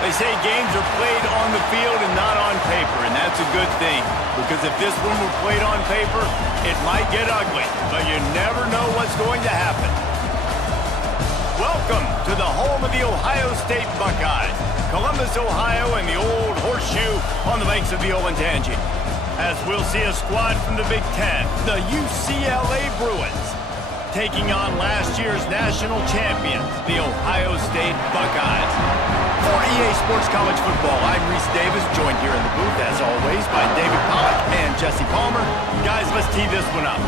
They say games are played on the field and not on paper, and that's a good thing. Because if this one were played on paper, it might get ugly, but you never know what's going to happen. Welcome to the home of the Ohio State Buckeyes, Columbus, Ohio, and the old horseshoe on the banks of the Olentangy. As we'll see a squad from the Big Ten, the UCLA Bruins, taking on last year's national champions, the Ohio State Buckeyes. For EA Sports College Football, I'm Reese Davis, joined here in the booth, as always, by David Pollack and Jesse Palmer. Guys, let's tee this one up.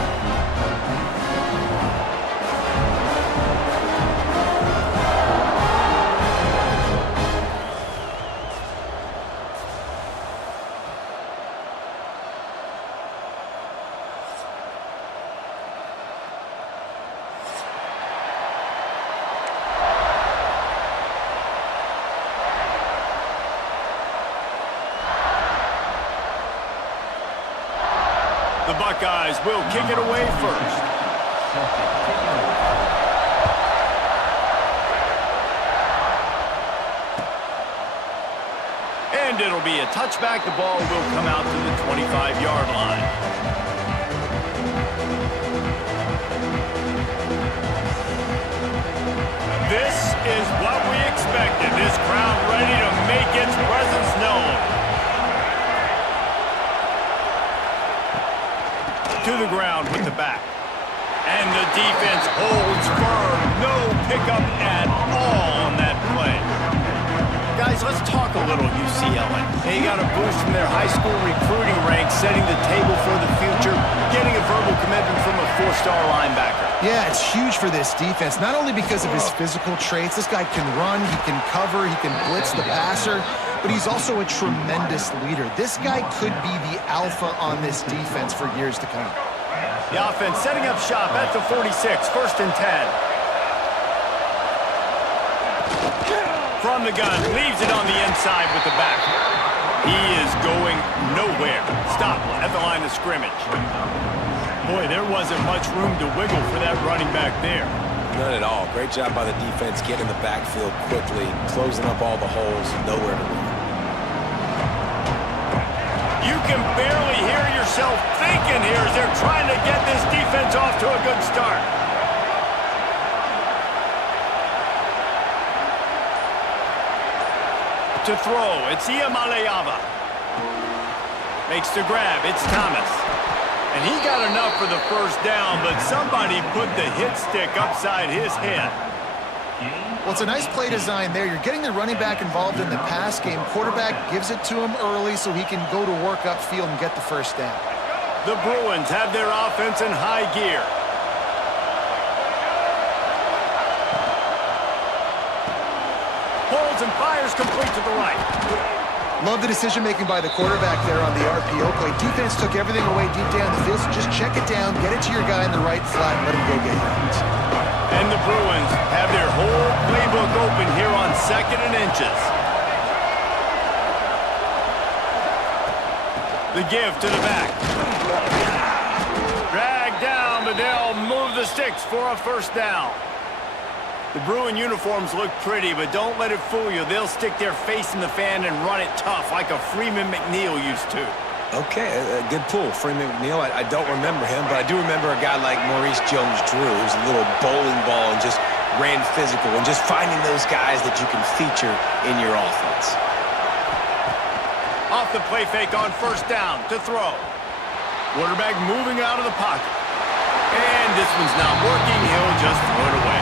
The Buckeyes will kick it away first. And it'll be a touchback. The ball will come out to the 25-yard line. This is what we expected. This crowd ready to make its presence known. To the ground with the back. And the defense holds firm. No pickup at all on that play. Guys, let's talk a little UCLA. They got a boost from their high school recruiting ranks, setting the table for the future, getting a verbal commitment from a four-star linebacker. Yeah, it's huge for this defense, not only because of his physical traits. This guy can run, he can cover, he can blitz the passer, but he's also a tremendous leader. This guy could be the alpha on this defense for years to come. The offense setting up shop at the 46, 1st and 10. From the gun, leaves it on the inside with the back. He is going nowhere. Stop at the line of scrimmage. Boy, there wasn't much room to wiggle for that running back there. None at all. Great job by the defense getting in the backfield quickly, closing up all the holes, nowhere to run. You can barely hear yourself thinking here as they're trying to get this defense off to a good start. To throw, it's Iamaleava. Makes the grab, it's Thomas. And he got enough for the first down, but somebody put the hit stick upside his head. Well, it's a nice play design there. You're getting the running back involved in the pass game. Quarterback gives it to him early so he can go to work upfield and get the first down. The Bruins have their offense in high gear. Holds and fires complete to the right. Love the decision-making by the quarterback there on the RPO play. Defense took everything away deep down the field, so just check it down, get it to your guy in the right flat, and let him go get yards. And the Bruins have their whole playbook open here on 2nd and inches. The give to the back. Dragged down, but they'll move the sticks for a first down. The Bruin uniforms look pretty, but don't let it fool you. They'll stick their face in the fan and run it tough like a Freeman McNeil used to. Okay, a good pull. Freeman McNeil, I don't remember him, but I do remember a guy like Maurice Jones-Drew, who's a little bowling ball and just ran physical, and just finding those guys that you can feature in your offense. Off the play fake on first down to throw. Quarterback moving out of the pocket. And this one's not working. He'll just throw it away.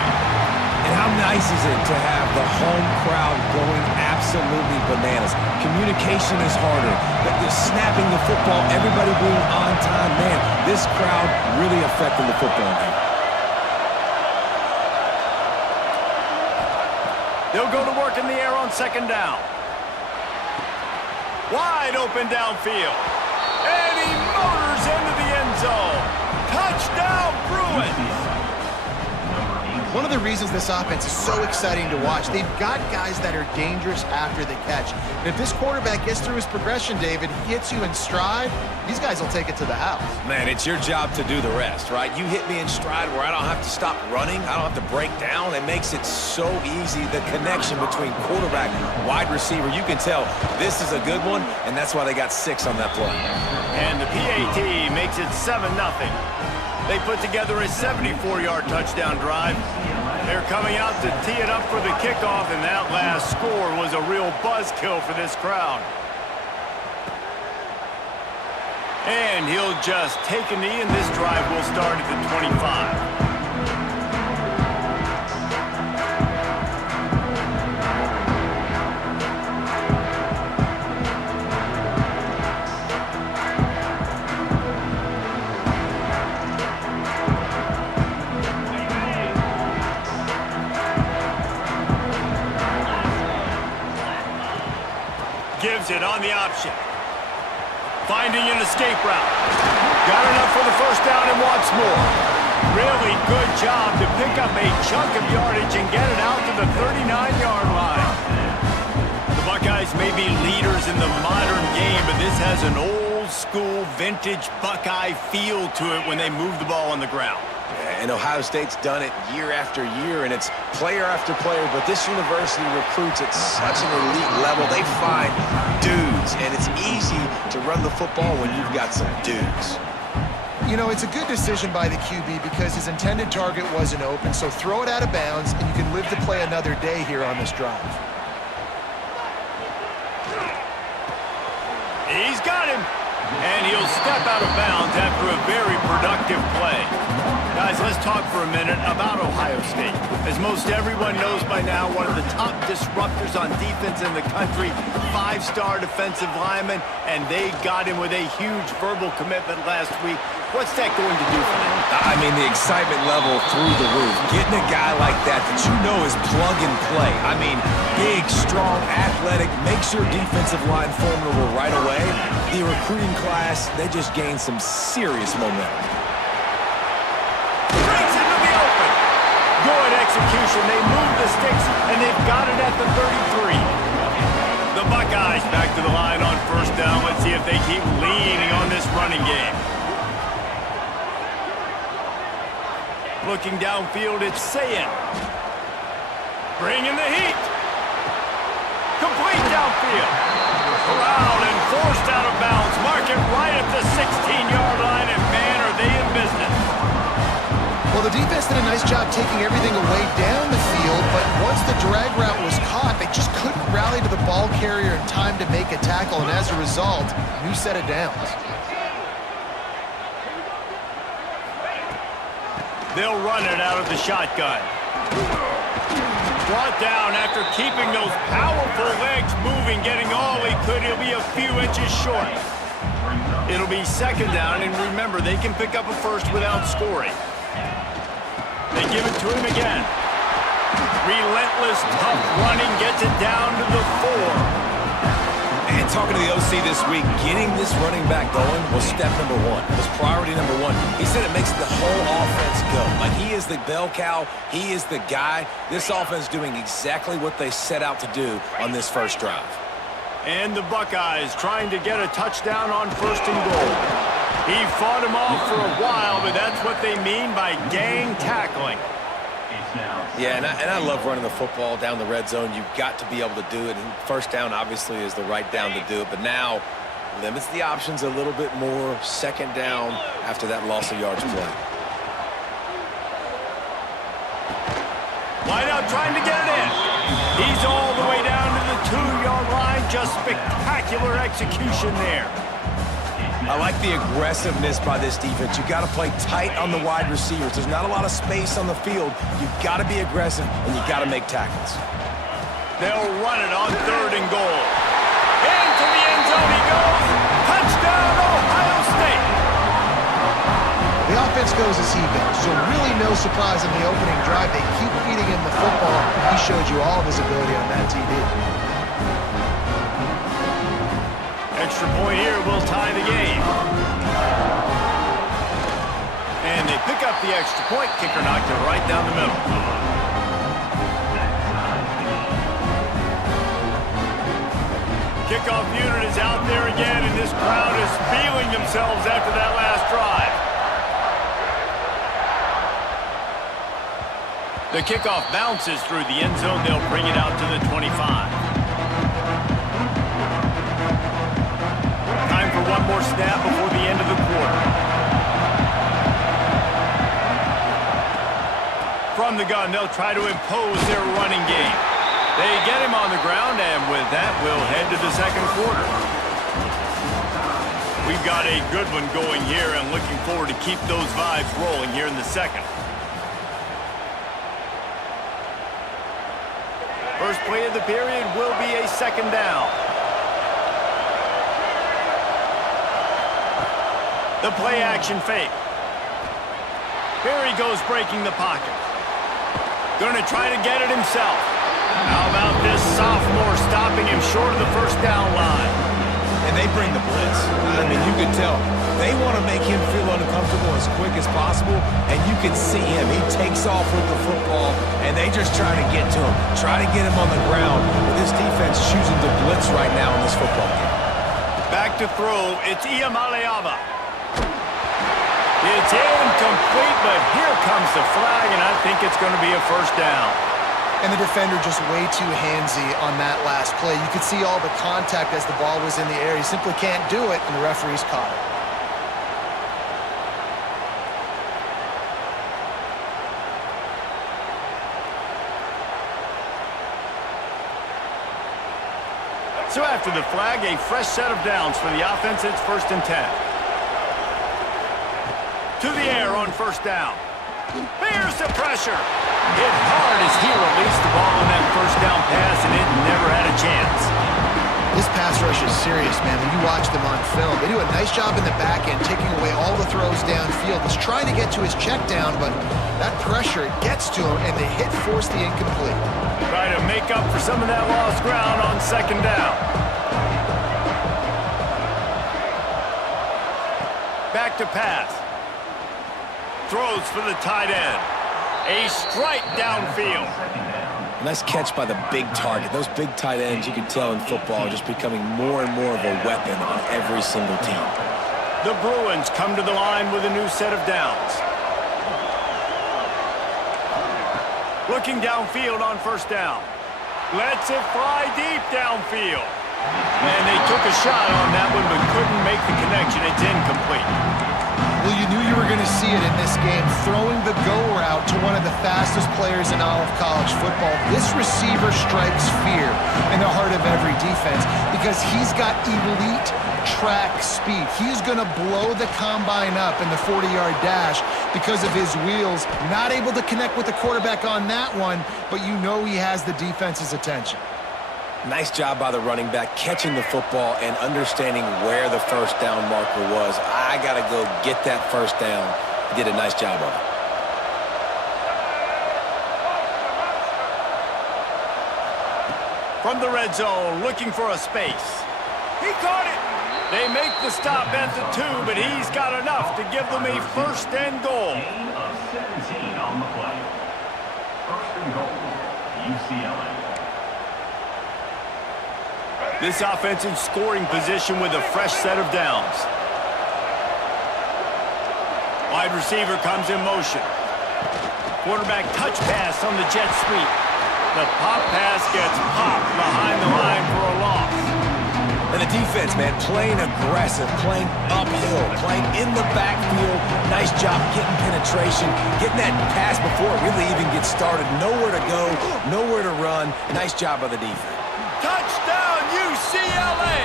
And how nice is it to have the home crowd going absolutely bananas? Communication is harder. The snapping the football, everybody being on time. Man, this crowd really affecting the football game. They'll go to work in the air on second down. Wide open downfield. And he motors into the end zone. Touchdown, Bruins! One of the reasons this offense is so exciting to watch, they've got guys that are dangerous after the catch. And if this quarterback gets through his progression, David, he hits you in stride, these guys will take it to the house. Man, it's your job to do the rest, right? You hit me in stride where I don't have to stop running. I don't have to break down. It makes it so easy. The connection between quarterback, wide receiver, you can tell this is a good one, and that's why they got 6 on that play. And the PAT makes it 7-0. They put together a 74-yard touchdown drive. They're coming out to tee it up for the kickoff, and that last score was a real buzzkill for this crowd. And he'll just take a knee, and this drive will start at the 25. Gives it on the option. Finding an escape route. Got enough for the first down and wants more. Really good job to pick up a chunk of yardage and get it out to the 39-yard line. The Buckeyes may be leaders in the modern game, but this has an old-school, vintage Buckeye feel to it when they move the ball on the ground. And Ohio State's done it year after year, and it's player after player, but this university recruits at such an elite level. They find dudes, and it's easy to run the football when you've got some dudes. You know, it's a good decision by the QB because his intended target wasn't open, so throw it out of bounds, and you can live to play another day here on this drive. He's got him, and he'll step out of bounds after a very productive play. Guys, let's talk for a minute about Ohio State. As most everyone knows by now, one of the top disruptors on defense in the country, 5-star defensive lineman, and they got him with a huge verbal commitment last week. What's that going to do for them? I mean, the excitement level through the roof. Getting a guy like that you know is plug and play. I mean, big, strong, athletic, makes your defensive line formidable right away. The recruiting class, they just gained some serious momentum. Good execution. They move the sticks, and they've got it at the 33. The Buckeyes back to the line on first down. Let's see if they keep leaning on this running game. Looking downfield, it's Sayin. Bringing the heat. Complete downfield. Corralled and forced out of bounds. Mark it right at the 16-yard line, and man, are they in business. Well, the defense did a nice job taking everything away down the field, but once the drag route was caught, they just couldn't rally to the ball carrier in time to make a tackle, and as a result, new set of downs. They'll run it out of the shotgun. Brought down after keeping those powerful legs moving, getting all he could. He'll be a few inches short. It'll be second down, and remember, they can pick up a first without scoring. They give it to him again. Relentless, tough running, gets it down to the 4. And talking to the OC this week, getting this running back going was step number 1. It was priority number 1. He said it makes the whole offense go. Like, he is the bell cow. He is the guy. This offense doing exactly what they set out to do on this first drive. And the Buckeyes trying to get a touchdown on first and goal. He fought him off for a while, but that's what they mean by gang tackling. Yeah, and I love running the football down the red zone. You've got to be able to do it. And first down, obviously, is the right down to do it. But now Limits the options a little bit more, second down after that loss of yards play. Wide out trying to get it in. He's all the way down to the 2-yard line. Just spectacular execution there. I like the aggressiveness by this defense. You got to play tight on the wide receivers. There's not a lot of space on the field. You got to be aggressive, and you got to make tackles. They'll run it on 3rd and goal. Into the end zone he goes. Touchdown, Ohio State. The offense goes as he goes, so really no surprise in the opening drive. They keep feeding him the football. He showed you all of his ability on that TD. Extra point here will tie the game. And they pick up the extra point. Kicker knocked it right down the middle. Kickoff unit is out there again, and this crowd is feeling themselves after that last drive. The kickoff bounces through the end zone. They'll bring it out to the 25. Time for one more snap before the end of the quarter. From the gun, they'll try to impose their running game. They get him on the ground, and with that, we'll head to the second quarter. We've got a good one going here, and looking forward to keep those vibes rolling here in the second. First play of the period will be a second down. The play action fake. Here he goes breaking the pocket. Going to try to get it himself. How about this sophomore stopping him short of the first down line? And they bring the blitz. I mean, you can tell. They want to make him feel uncomfortable as quick as possible, and you can see him. He takes off with the football, and they just try to get to him, try to get him on the ground. But this defense choosing to blitz right now in this football game. Back to throw. It's Iamaleava. It's incomplete, but here comes the flag, and I think it's going to be a first down. And the defender just way too handsy on that last play. You could see all the contact as the ball was in the air. He simply can't do it, and the referee's caught it. So after the flag, a fresh set of downs for the offense. It's 1st and 10. To the air on first down. There's the pressure. Hit hard as he released the ball on that first down pass, and it never had a chance. This pass rush is serious, man. When you watch them on film, they do a nice job in the back end, taking away all the throws downfield. He's trying to get to his check down, but that pressure gets to him, and the hit forced the incomplete. Try to make up for some of that lost ground on second down. Back to pass. Throws for the tight end. A strike downfield. Nice catch by the big target. Those big tight ends, you can tell in football, are just becoming more and more of a weapon on every single team. The Bruins come to the line with a new set of downs. Looking downfield on first down. Lets it fly deep downfield. And they took a shot on that one, but couldn't make the connection. It's incomplete. Well, you knew you were going to see it in this game, throwing the go route to one of the fastest players in all of college football. This receiver strikes fear in the heart of every defense because he's got elite track speed. He's going to blow the combine up in the 40-yard dash because of his wheels. Not able to connect with the quarterback on that one, but you know he has the defense's attention. Nice job by the running back, catching the football and understanding where the first down marker was. I got to go get that first down. He did a nice job of it. From the red zone, looking for a space. He caught it. They make the stop at the 2, but he's got enough to give them a first and goal. Gain of 17 on the play. First and goal, UCLA. This offense in scoring position with a fresh set of downs. Wide receiver comes in motion. Quarterback touch pass on the jet sweep. The pop pass gets popped behind the line for a loss. And the defense, man, playing aggressive, playing uphill, playing in the backfield. Nice job getting penetration, getting that pass before it really even gets started. Nowhere to go, nowhere to run. Nice job by the defense. Touchdown, UCLA!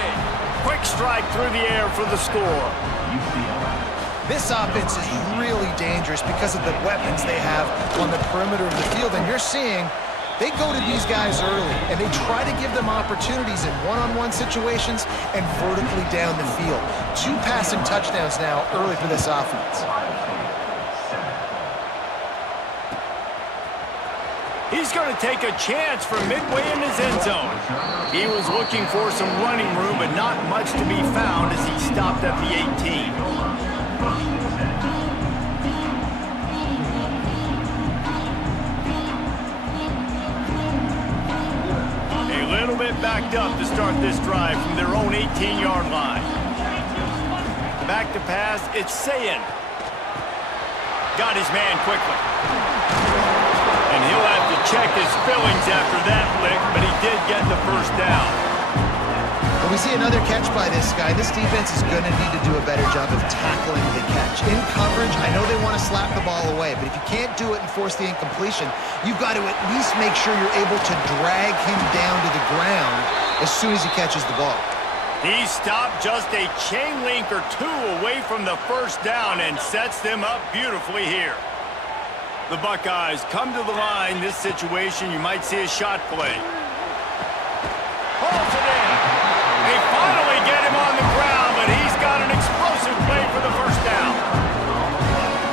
Quick strike through the air for the score. This offense is really dangerous because of the weapons they have on the perimeter of the field. And you're seeing they go to these guys early, and they try to give them opportunities in one-on-one situations and vertically down the field. 2 passing touchdowns now early for this offense. He's going to take a chance from midway in his end zone. He was looking for some running room, but not much to be found as he stopped at the 18. Backed up to start this drive from their own 18-yard line. Back to pass, it's Sayin. Got his man quickly. And he'll have to check his fillings after that lick, but he did get the first down. When we see another catch by this guy, this defense is going to need to do a better job of tackling the catch. In coverage, I know they want to slap the ball away, but if you can't do it and force the incompletion, you've got to at least make sure you're able to drag him down to the ground as soon as he catches the ball. He stopped just a chain link or 2 away from the first down and sets them up beautifully here. The Buckeyes come to the line. This situation, you might see a shot play. Holds it in. They finally get him on the ground, but he's got an explosive play for the first down.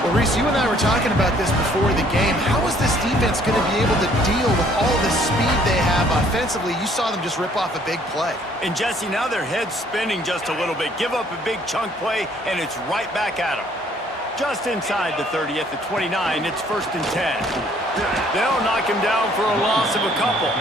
Well, Reese, you and I were talking about this before the game. How is this defense going to be able to deal with all the speed they have offensively? You saw them just rip off a big play. And, Jesse, now their head's spinning just a little bit. Give up a big chunk play, and it's right back at them. Just inside the 30 at the 29, it's 1st and 10. They'll knock him down for a loss of a couple.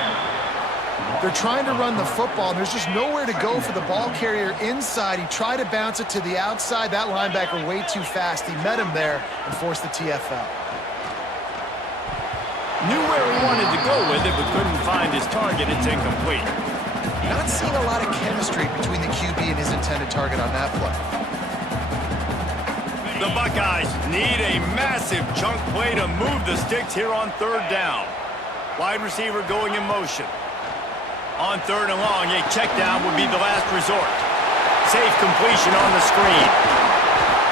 They're trying to run the football, and there's just nowhere to go for the ball carrier inside. He tried to bounce it to the outside. That linebacker way too fast. He met him there and forced the TFL. Knew where he wanted to go with it, but couldn't find his target. It's incomplete. Not seeing a lot of chemistry between the QB and his intended target on that play. The Buckeyes need a massive chunk play to move the sticks here on 3rd down. Wide receiver going in motion. On 3rd and long, a check down would be the last resort. Safe completion on the screen.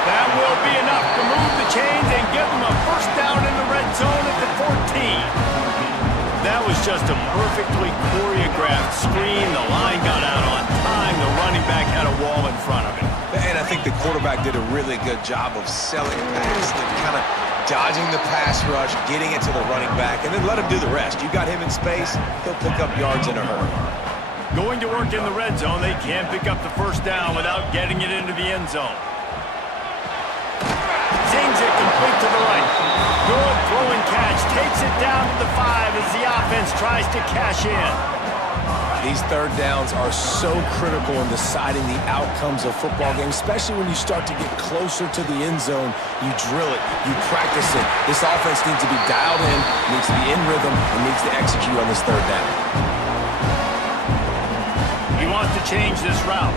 That will be enough to move the chains and give them a first down in the red zone at the 14. That was just a perfectly choreographed screen. The line got out on time. The running back had a wall in front of him. And I think the quarterback did a really good job of selling past and kind of dodging the pass rush, getting it to the running back, and then let him do the rest. You got him in space, he'll pick up yards in a hurry. Going to work in the red zone, they can't pick up the first down without getting it into the end zone. Zings it complete to the right. Good throw and catch. Takes it down to the 5 as the offense tries to cash in. These 3rd downs are so critical in deciding the outcomes of football games, especially when you start to get closer to the end zone. You drill it, you practice it. This offense needs to be dialed in, needs to be in rhythm, and needs to execute on this 3rd down. He wants to change this route.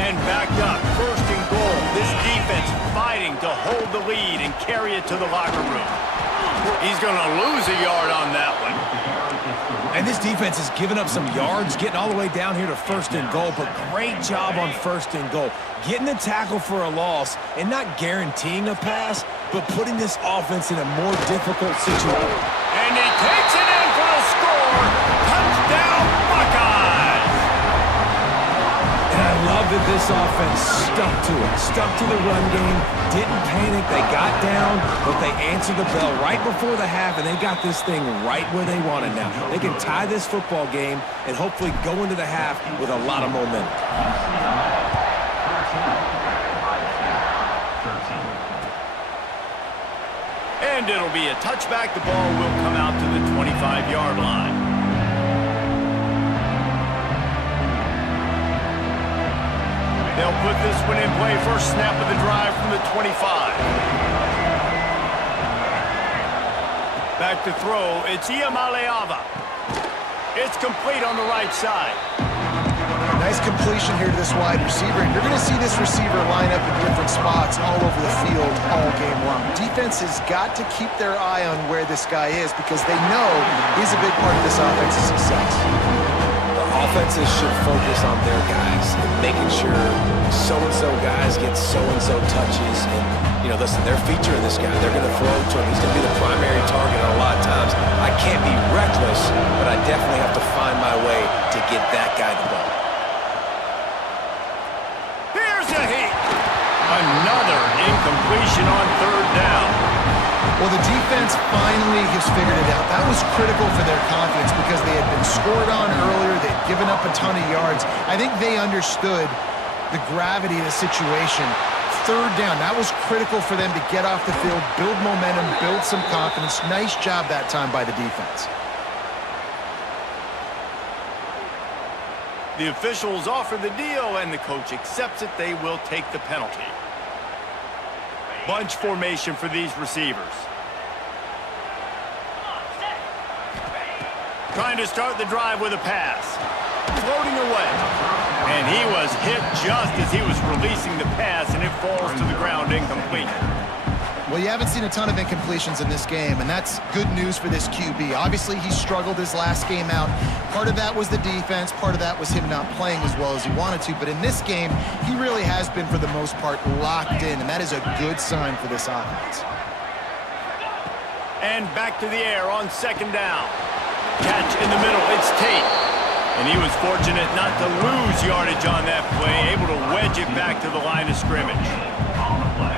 And backed up, 1st and goal. This defense fighting to hold the lead and carry it to the locker room. He's going to lose a yard on that one. And this defense has given up some yards, getting all the way down here to 1st and goal, but great job on 1st and goal. Getting the tackle for a loss and not guaranteeing a pass, but putting this offense in a more difficult situation. And he takes it in for the score. Touchdown, Buckeyes! And I love that this offense stuck to it, stuck to the run game, didn't panic, they got down, but they answered the bell right before the half, and they got this thing right where they want it now. They can tie this football game and hopefully go into the half with a lot of momentum. And it'll be a touchback. The ball will come out to the 25-yard line. They'll put this one in play. First snap of the drive from the 25. Back to throw. It's Iamaleava. It's complete on the right side. Nice completion here to this wide receiver, and you're going to see this receiver line up in different spots all over the field all game long. Defense has got to keep their eye on where this guy is because they know he's a big part of this offense's success. The offenses should focus on their guys and making sure so-and-so guys get so-and-so touches. And, you know, listen, they're featuring this guy. They're going to throw to him. He's going to be the primary target a lot of times. I can't be reckless, but I definitely have to find my way to get that guy the ball. Another incompletion on third down. Well, the defense finally has figured it out. That was critical for their confidence because they had been scored on earlier. They'd given up a ton of yards. I think they understood the gravity of the situation. Third down, that was critical for them to get off the field, build momentum, build some confidence. Nice job that time by the defense. The officials offer the deal, and the coach accepts it. They will take the penalty. Bunch formation for these receivers. Trying to start the drive with a pass. Floating away. And he was hit just as he was releasing the pass, and it falls to the ground incomplete. Well, you haven't seen a ton of incompletions in this game, and that's good news for this QB. Obviously, he struggled his last game out. Part of that was the defense. Part of that was him not playing as well as he wanted to. But in this game, he really has been, for the most part, locked in, and that is a good sign for this offense. And back to the air on second down. Catch in the middle. It's Tate. And he was fortunate not to lose yardage on that play, able to wedge it back to the line of scrimmage.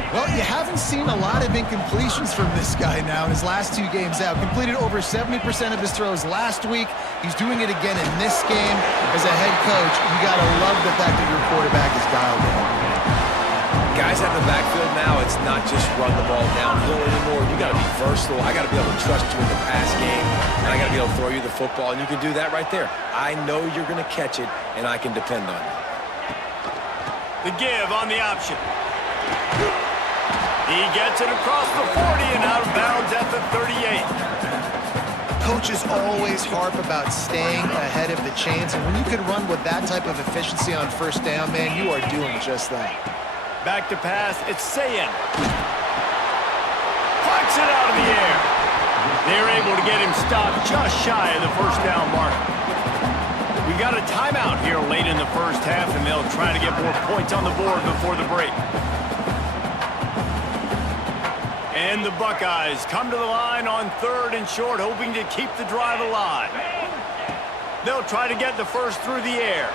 Well, you haven't seen a lot of incompletions from this guy now in his last 2 games out. Completed over 70% of his throws last week. He's doing it again in this game. As a head coach, you got to love the fact that your quarterback is dialed in. Guys out in the backfield now, it's not just run the ball downhill anymore. You got to be versatile. I got to be able to trust you in the pass game, and I got to be able to throw you the football, and you can do that right there. I know you're going to catch it, and I can depend on you. The give on the option. He gets it across the 40 and out of bounds at the 38. Coaches always harp about staying ahead of the chains, and when you can run with that type of efficiency on first down, man, you are doing just that. Back to pass, it's Sayin. Flicks it out of the air. They're able to get him stopped just shy of the first down mark. We got a timeout here late in the first half, and they'll try to get more points on the board before the break. And the Buckeyes come to the line on third and short, hoping to keep the drive alive. They'll try to get the first through the air.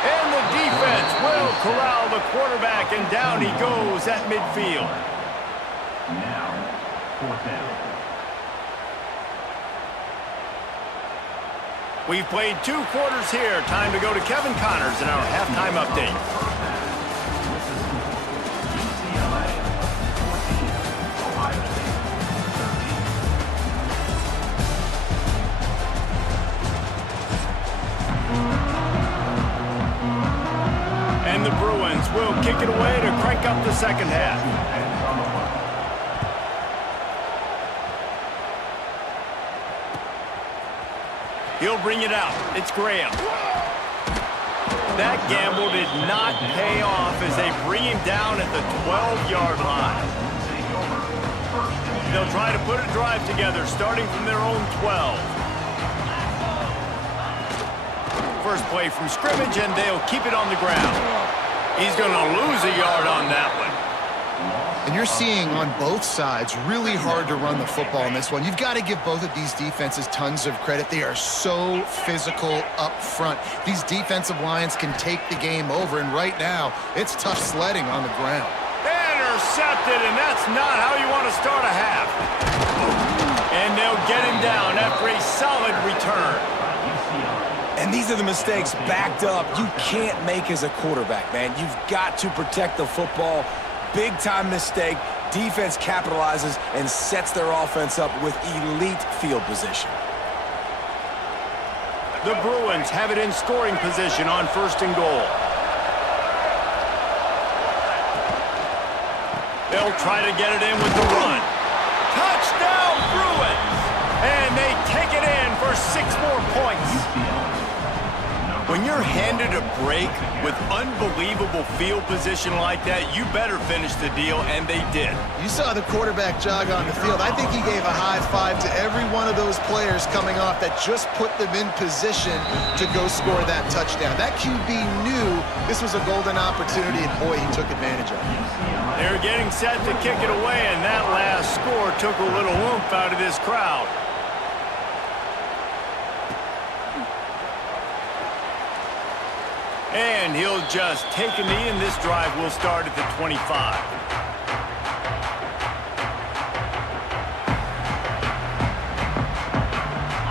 And the defense will corral the quarterback, and down he goes at midfield. Now, fourth down. We've played 2 quarters here. Time to go to Kevin Connors in our halftime update. And the Bruins will kick it away to crank up the second half. He'll bring it out. It's Graham. That gamble did not pay off as they bring him down at the 12-yard line. They'll try to put a drive together, starting from their own 12. First play from scrimmage, and they'll keep it on the ground. He's going to lose a yard on that one. And you're seeing on both sides really hard to run the football in this one. You've got to give both of these defenses tons of credit. They are so physical up front. These defensive lines can take the game over, and right now, it's tough sledding on the ground. Intercepted, and that's not how you want to start a half. And they'll get him down after a solid return. And these are the mistakes backed up you can't make as a quarterback, man. You've got to protect the football. Big-time mistake. Defense capitalizes and sets their offense up with elite field position. The Bruins have it in scoring position on first and goal. They'll try to get it in with the run. Touchdown, Bruins! And they take it in for 6 more points. When you're handed a break with unbelievable field position like that, you better finish the deal, and they did. You saw the quarterback jog on the field. I think he gave a high five to every one of those players coming off that just put them in position to go score that touchdown. That QB knew this was a golden opportunity, and boy, he took advantage of it. They're getting set to kick it away, and that last score took a little oomph out of this crowd. And he'll just take a knee, and this drive will start at the 25.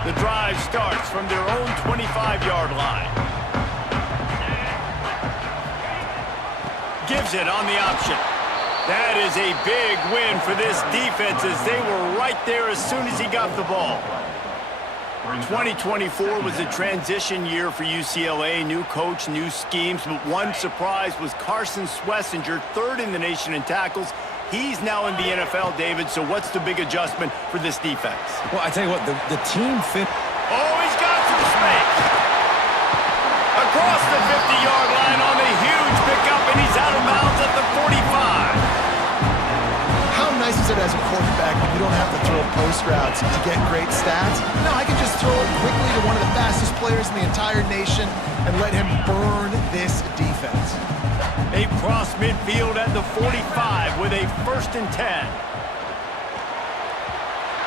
The drive starts from their own 25-yard line. Gives it on the option. That is a big win for this defense as they were right there as soon as he got the ball. 2024 was a transition year for UCLA, new coach, new schemes, but one surprise was Carson Schlesinger, third in the nation in tackles. He's now in the NFL, David, so what's the big adjustment for this defense? Well, I tell you what, the team fit. Oh, he's got some space. Across the 50-yard line on the huge pickup, and he's out of bounds at the 45. How nice is it as a quarterback when you don't have to throw post routes to get great stats? No, I can just throw it quickly to one of the fastest players in the entire nation and let him burn this defense. They cross midfield at the 45 with a 1st and 10.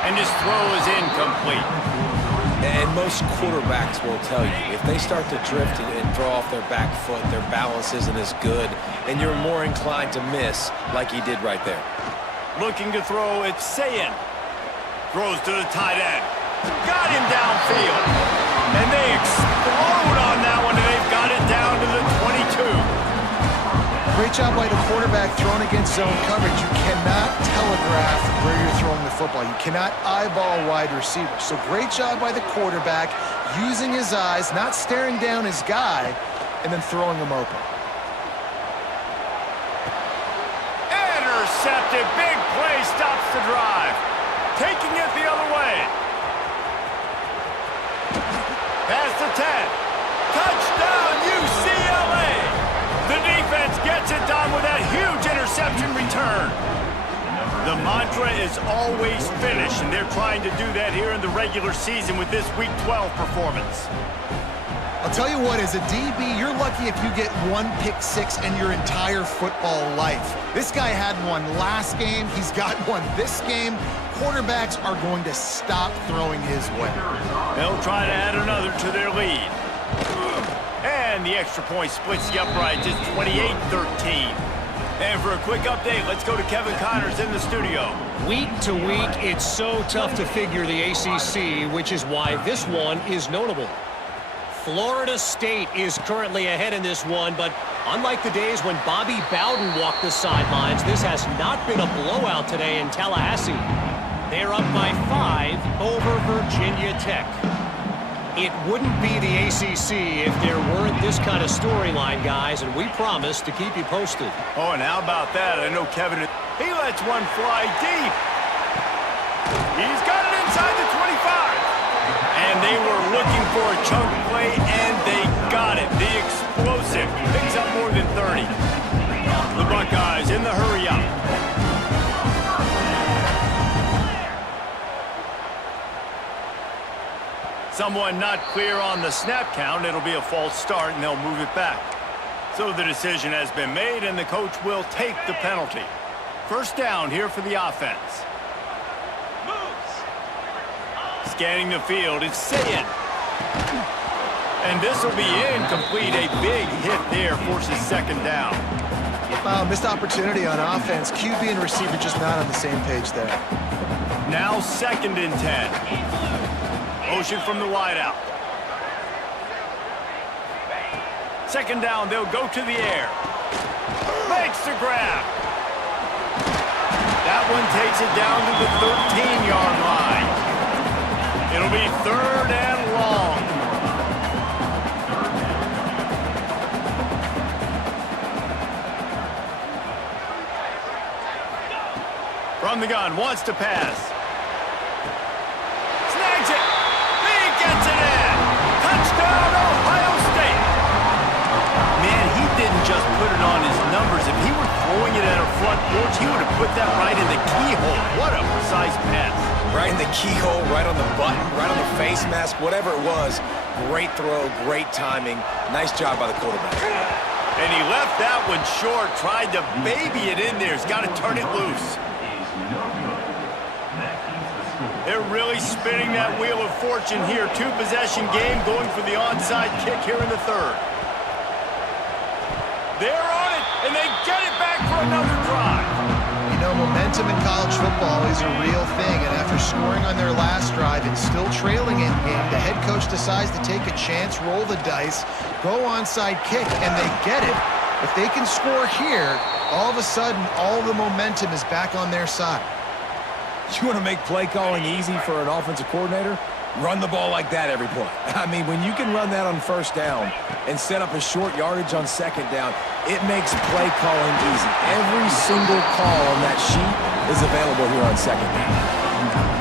And his throw is incomplete. And most quarterbacks will tell you, if they start to drift and throw off their back foot, their balance isn't as good, and you're more inclined to miss like he did right there. Looking to throw, it's Sayin. Throws to the tight end. Got him downfield. And they explode on that one, and they've got it down to the 22. Great job by the quarterback thrown against zone coverage. You cannot telegraph where you're throwing the football. You cannot eyeball wide receivers. So great job by the quarterback using his eyes, not staring down his guy, and then throwing him open. Intercepted. Big play stops the drive. Taking it the other way. Past the 10. Touchdown, UCLA. The defense gets it done with that huge interception return. The mantra is always finish, and they're trying to do that here in the regular season with this Week 12 performance. I'll tell you what, as a DB, you're lucky if you get one pick six in your entire football life. This guy had one last game. He's got one this game. Quarterbacks are going to stop throwing his way. They'll try to add another to their lead. And the extra point splits the uprights. It's 28-13. And for a quick update, let's go to Kevin Connors in the studio. Week to week, it's so tough to figure the ACC, which is why this one is notable. Florida State is currently ahead in this one, but unlike the days when Bobby Bowden walked the sidelines, this has not been a blowout today in Tallahassee. They're up by 5 over Virginia Tech. It wouldn't be the ACC if there weren't this kind of storyline, guys, and we promise to keep you posted. Oh, and how about that? I know Kevin, he lets one fly deep. He's got it inside the 25. And they were looking for a chunk play, and they got it. The explosive picks up more than 30. The Buckeyes in the hurry-up. Someone not clear on the snap count. It'll be a false start, and they'll move it back. So the decision has been made, and the coach will take the penalty. First down here for the offense. Scanning the field, it's Sayin. And this will be incomplete. A big hit there forces second down. Wow, missed opportunity on offense. QB and receiver just not on the same page there. Now 2nd and 10. Motion from the wideout. 2nd down, they'll go to the air. Makes the grab. That one takes it down to the 13-yard line. It'll be 3rd and long. From the gun, wants to pass. Snags it. He gets it in. Touchdown, Ohio State. put that right in the keyhole. What a precise pass. Right in the keyhole, right on the button, right on the face mask, whatever it was. Great throw, great timing. Nice job by the quarterback. And he left that one short, tried to baby it in there. He's got to turn it loose. They're really spinning that wheel of fortune here. Two-possession game going for the onside kick here in the third. They're on it, and they get it back for another drive. You know, momentum in college football is a real thing, and after scoring on their last drive and still trailing in game, the head coach decides to take a chance, roll the dice, go onside kick, and they get it. If they can score here, all of a sudden, all the momentum is back on their side. You want to make play calling easy for an offensive coordinator? Run the ball like that every play. I mean, when you can run that on first down and set up a short yardage on second down, it makes play calling easy. Every single call on that sheet is available here on second down.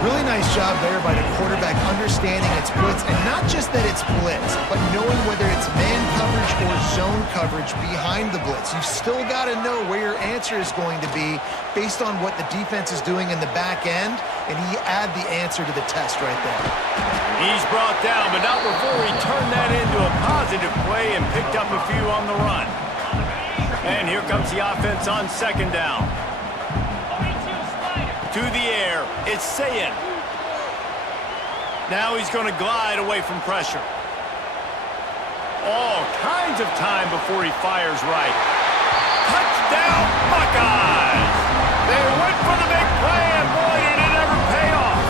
Really nice job there by the quarterback understanding it's blitz, and not just that it's blitz, but knowing whether it's man coverage or zone coverage behind the blitz. You've still got to know where your answer is going to be based on what the defense is doing in the back end, and he add the answer to the test right there. He's brought down, but not before he turned that into a positive play and picked up a few on the run. And here comes the offense on second down. To the air, it's SIGH. Now he's going to glide away from pressure. All kinds of time before he fires right. Touchdown, Buckeyes! They went for the big play, and boy, did it ever pay off.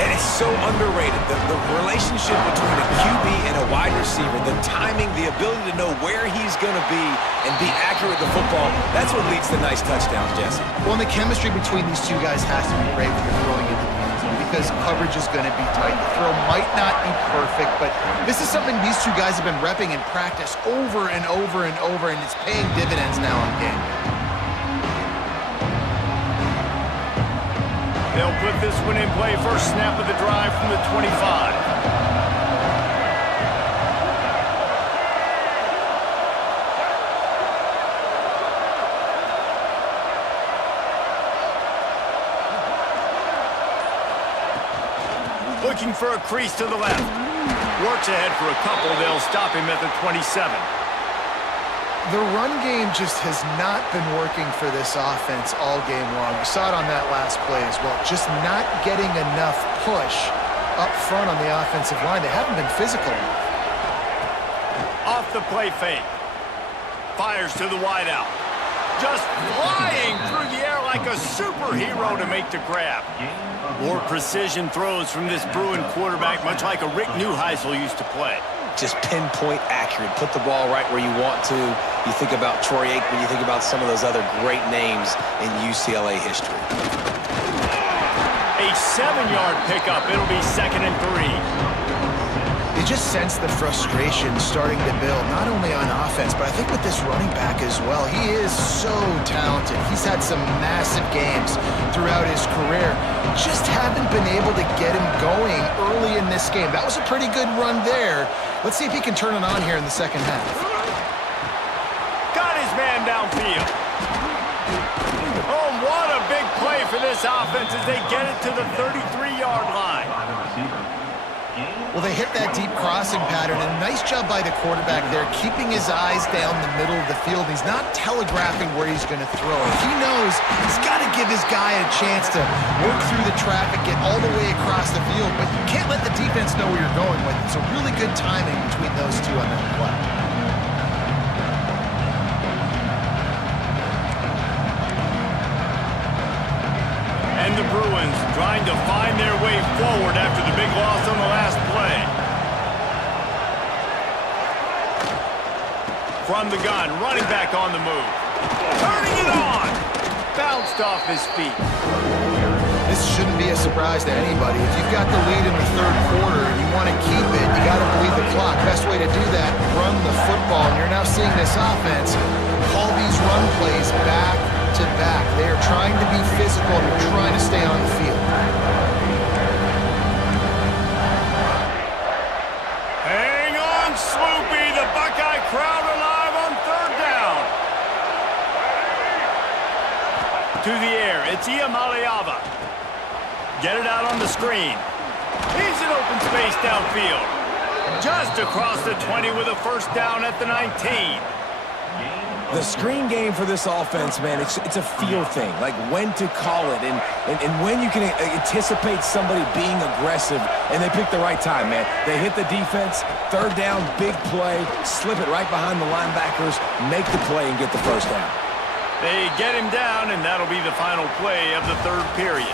And it's so underrated. The relationship between a QB and a wide receiver, the timing, the ability to know where he's going to be and be accurate with the football, that's what leads to nice touchdowns, Jesse. Well, and the chemistry between these two guys has to be great when you're throwing into the end zone because coverage is going to be tight. The throw might not be perfect, but this is something these two guys have been repping in practice over and over and over, and it's paying dividends now in game. They'll put this one in play. First snap of the drive from the 25. Looking for a crease to the left. Works ahead for a couple. They'll stop him at the 27. The run game just has not been working for this offense all game long. We saw it on that last play as well. Just not getting enough push up front on the offensive line. They haven't been physical. Off the play fake. Fires to the wideout. Just flying through the air like a superhero to make the grab. More precision throws from this Bruin quarterback, much like a Rick Neuheisel used to play. Just pinpoint accurate. Put the ball right where you want to. You think about Troy Aikman, you think about some of those other great names in UCLA history. A 7-yard pickup. It'll be 2nd and 3. You just sense the frustration starting to build, not only on offense, but I think with this running back as well. He is so talented. He's had some massive games throughout his career. Just haven't been able to get him going early in this game. That was a pretty good run there. Let's see if he can turn it on here in the second half. Got his man downfield. Oh, what a big play for this offense as they get it to the 33-yard line. Well, they hit that deep crossing pattern, and nice job by the quarterback there, keeping his eyes down the middle of the field. He's not telegraphing where he's going to throw. He knows he's got to give his guy a chance to work through the traffic, get all the way across the field, but you can't let the defense know where you're going with it. So really good timing between those two on that play. And the Bruins trying to find their way forward after the big loss on the last play. From the gun, running back on the move. Turning it on! Bounced off his feet. This shouldn't be a surprise to anybody. If you've got the lead in the third quarter and you want to keep it, you got to bleed the clock. Best way to do that, run the football. And you're now seeing this offense call these run plays back to back. They are trying to be physical and they're trying to stay on the field. Hang on, Sloopy. The Buckeye crowd alive on third down. Get it out on the screen. He's in open space downfield. Just across the 20 with a first down at the 19. The screen game for this offense, man, it's a feel thing, like when to call it and when you can anticipate somebody being aggressive, and they pick the right time, man. They hit the defense, third down, big play, slip it right behind the linebackers, make the play and get the first down. They get him down, and that'll be the final play of the third period.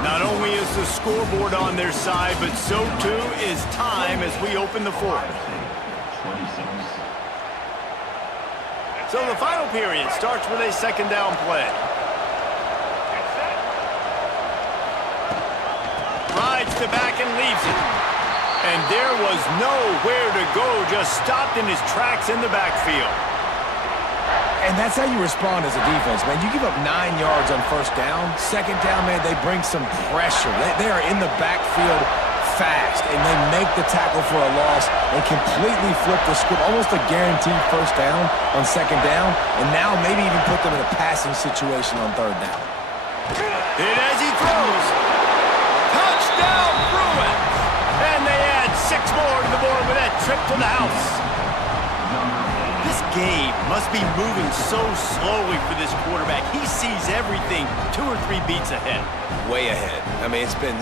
Not only is the scoreboard on their side, but so too is time as we open the fourth. So the final period starts with a second down play. Rides to back and leaves it. And there was nowhere to go, just stopped in his tracks in the backfield. And that's how you respond as a defense, man. You give up 9 yards on first down. Second down, man, they bring some pressure. They are in the backfield fast, and they make the tackle for a loss and completely flip the script, almost a guaranteed first down on second down, and now maybe even put them in a passing situation on third down. And as he throws, touchdown Bruins! And they add 6 more to the board with that trip to the house. This game must be moving so slowly for this quarterback. He sees everything 2 or 3 beats ahead. Way ahead. I mean, it's been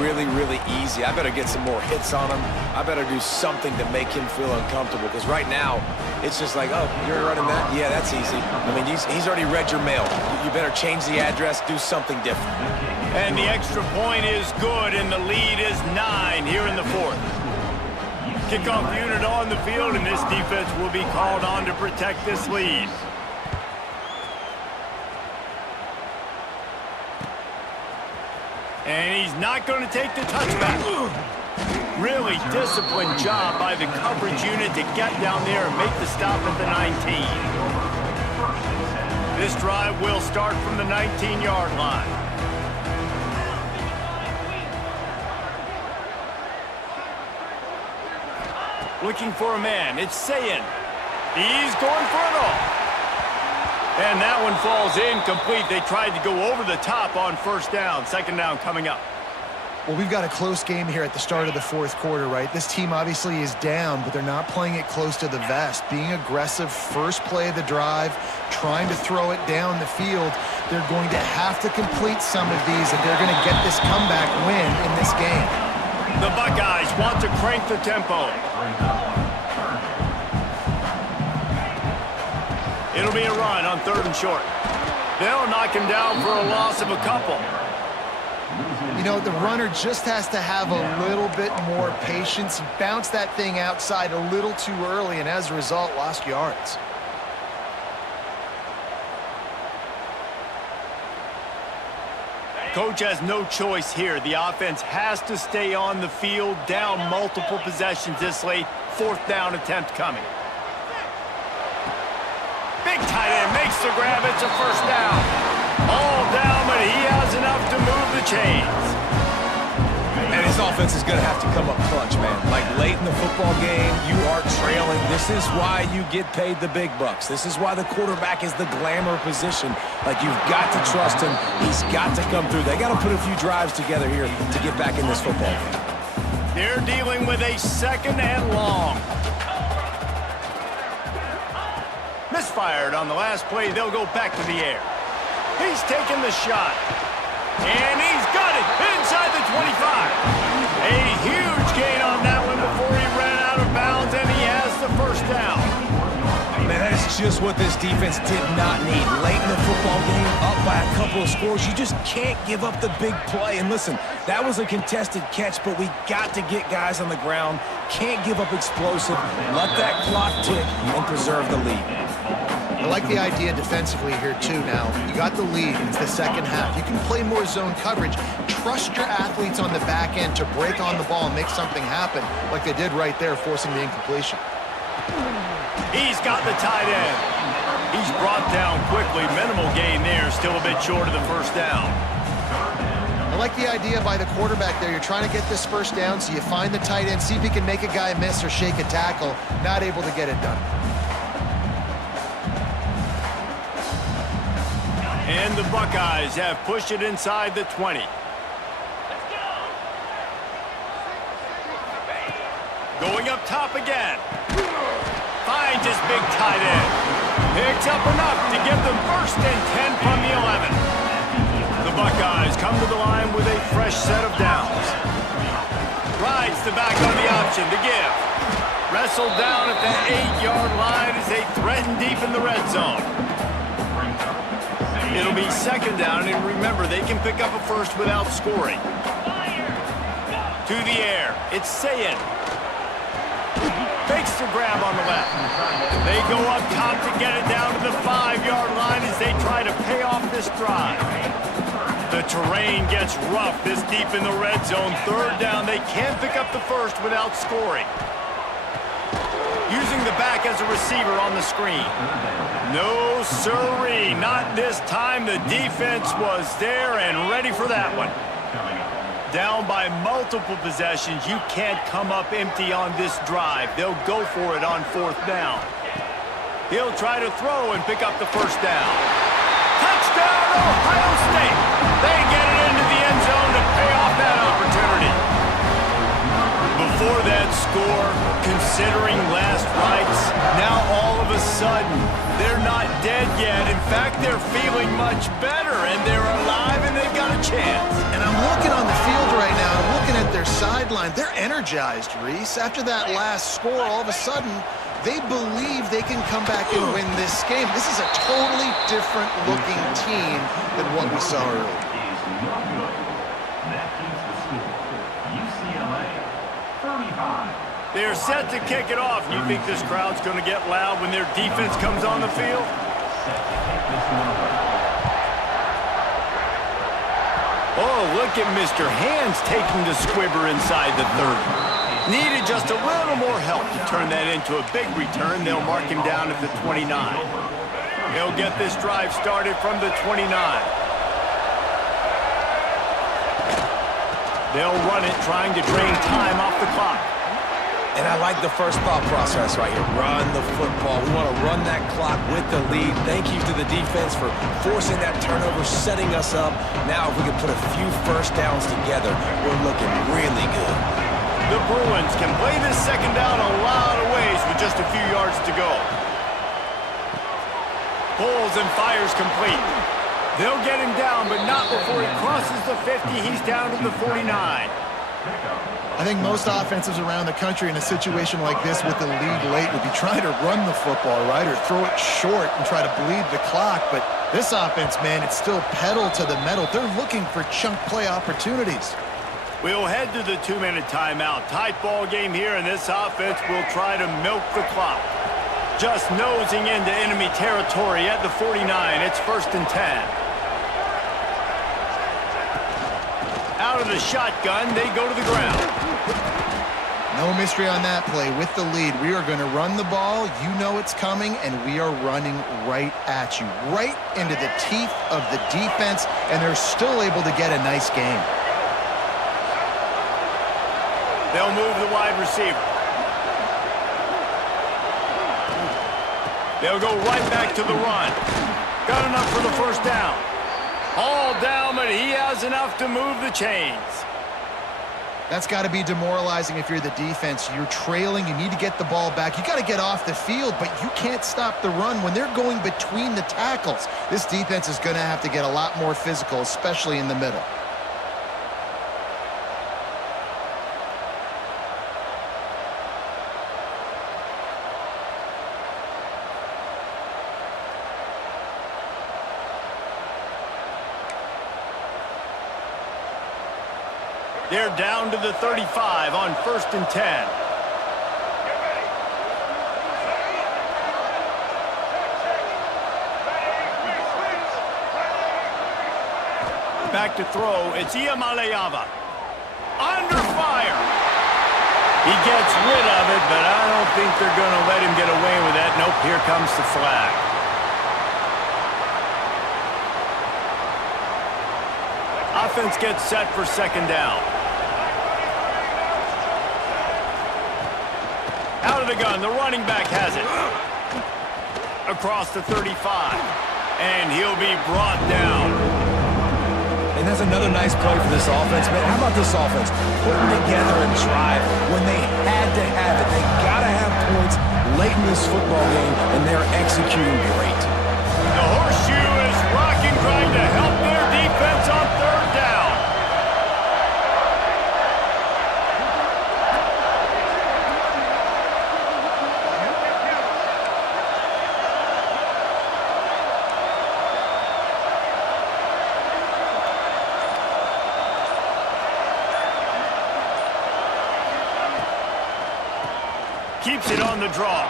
really, really easy. I better get some more hits on him. I better do something to make him feel uncomfortable, because right now, it's just like, oh, you're running that? Yeah, that's easy. I mean, he's already read your mail. You better change the address, do something different. And the extra point is good, and the lead is 9 here in the fourth. Kickoff unit on the field, and this defense will be called on to protect this lead. And he's not going to take the touchback. Really disciplined job by the coverage unit to get down there and make the stop at the 19. This drive will start from the 19-yard line. Looking for a man. It's Sayin. He's going for it all. And that one falls incomplete. They tried to go over the top on first down. Second down coming up. Well, we've got a close game here at the start of the fourth quarter, right? This team obviously is down, but they're not playing it close to the vest. Being aggressive, first play of the drive, trying to throw it down the field. They're going to have to complete some of these if they're going to get this comeback win in this game. The Buckeyes want to crank the tempo. It'll be a run on third and short. They'll knock him down for a loss of a couple. You know, the runner just has to have a little bit more patience. He bounced that thing outside a little too early, and as a result, lost yards. Coach has no choice here. The offense has to stay on the field, down multiple possessions this late. Fourth down attempt coming. Big tight end makes the grab. It's a first down. All down, but he has enough to move the chains. And his offense is going to have to come up clutch, man. Like late in the football game, you are trailing. This is why you get paid the big bucks. This is why the quarterback is the glamour position. Like, you've got to trust him. He's got to come through. They got to put a few drives together here to get back in this football game. They're dealing with a second and long. Misfired on the last play. They'll go back to the air. He's taking the shot. And he's got it inside the 25. A huge gain on that one before he ran out of bounds, and he has the first down. Man, that is just what this defense did not need. Late in the football game, up by a couple of scores, you just can't give up the big play. And listen, that was a contested catch, but we got to get guys on the ground. Can't give up explosive. Let that clock tick and preserve the lead. I like the idea defensively here, too. Now, you got the lead. It's the second half. You can play more zone coverage. Trust your athletes on the back end to break on the ball and make something happen like they did right there, forcing the incompletion. He's got the tight end. He's brought down quickly. Minimal gain there. Still a bit short of the first down. I like the idea by the quarterback there. You're trying to get this first down, so you find the tight end, see if he can make a guy miss or shake a tackle. Not able to get it done. And the Buckeyes have pushed it inside the 20. Going up top again. Finds his big tight end. Picks up enough to give them 1st and 10 from the 11. The Buckeyes come to the line with a fresh set of downs. Rides the back on the option to give. Wrestled down at the 8-yard line as they threaten deep in the red zone. It'll be 2nd down, and remember, they can pick up a 1st without scoring. To the air, it's Sayin. Fakes the grab on the left. They go up top to get it down to the 5-yard line as they try to pay off this drive. The terrain gets rough this deep in the red zone. 3rd down, they can't pick up the 1st without scoring. Using the back as a receiver on the screen. No siree, not this time. The defense was there and ready for that one. Down by multiple possessions, you can't come up empty on this drive. They'll go for it on 4th down. He'll try to throw and pick up the 1st down. Touchdown, Ohio State! They get it into the end zone to pay off that opportunity. Before that score, considering last rites, now all of a sudden, they're not dead yet. In fact, they're feeling much better, and they're alive, and they've got a chance. And I'm looking on the field right now, I'm looking at their sideline. They're energized, Reese. After that last score, all of a sudden, they believe they can come back and win this game. This is a totally different looking team than what we saw earlier. They're set to kick it off. You think this crowd's going to get loud when their defense comes on the field? Oh, look at Mr. Hands taking the squibber inside the 30. Needed just a little more help to turn that into a big return. They'll mark him down at the 29. They'll get this drive started from the 29. They'll run it, trying to drain time off the clock. And I like the first thought process right here. Run the football. We want to run that clock with the lead. Thank you to the defense for forcing that turnover, setting us up. Now, if we can put a few 1st downs together, we're looking really good. The Bruins can play this 2nd down a lot of ways with just a few yards to go. Pulls and fires complete. They'll get him down, but not before he crosses the 50. He's down to the 49. I think most offenses around the country in a situation like this with the lead late would be trying to run the football, right, or throw it short and try to bleed the clock. But this offense, man, it's still pedal to the metal. They're looking for chunk play opportunities. We'll head to the 2-minute timeout. Tight ball game here, and this offense will try to milk the clock. Just nosing into enemy territory at the 49. It's 1st and 10. Out of the shotgun, they go to the ground. No mystery on that play. With the lead, we are going to run the ball. You know it's coming, and we are running right at you, right into the teeth of the defense, and they're still able to get a nice game. They'll move the wide receiver. They'll go right back to the run. Got enough for the 1st down. All down, but he has enough to move the chains. That's got to be demoralizing if you're the defense. You're trailing. You need to get the ball back. You got to get off the field, but you can't stop the run when they're going between the tackles. This defense is going to have to get a lot more physical, especially in the middle. They're down to the 35 on 1st and 10. Back to throw. It's Iamaleava. Under fire. He gets rid of it, but I don't think they're going to let him get away with that. Nope, here comes the flag. Offense gets set for 2nd down. Out of the gun, the running back has it. Across the 35. and he'll be brought down. And that's another nice play for this offense, man. How about this offense? Putting together a drive when they had to have it. They got to have points late in this football game, and they're executing great. The horseshoe is rocking, trying to help their defense on third down. Keeps it on the draw.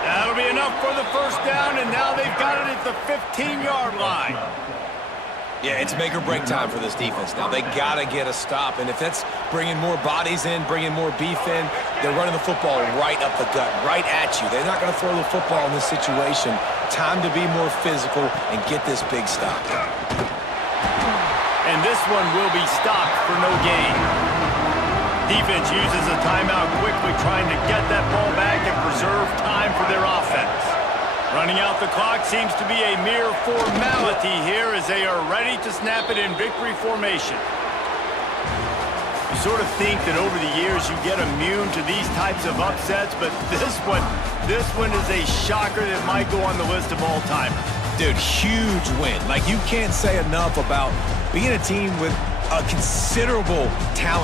That'll be enough for the first down, and now they've got it at the 15-yard line. Yeah, it's make or break time for this defense now. They got to get a stop, and if that's bringing more bodies in, bringing more beef in, they're running the football right up the gut, right at you. They're not going to throw the football in this situation. Time to be more physical and get this big stop. And this one will be stopped for no gain. Defense uses a timeout quickly, trying to get that ball back and preserve time for their offense. Running out the clock seems to be a mere formality here as they are ready to snap it in victory formation. You sort of think that over the years you get immune to these types of upsets, but this one is a shocker that might go on the list of all-timers. Dude, huge win. Like, you can't say enough about being a team with a considerable talent.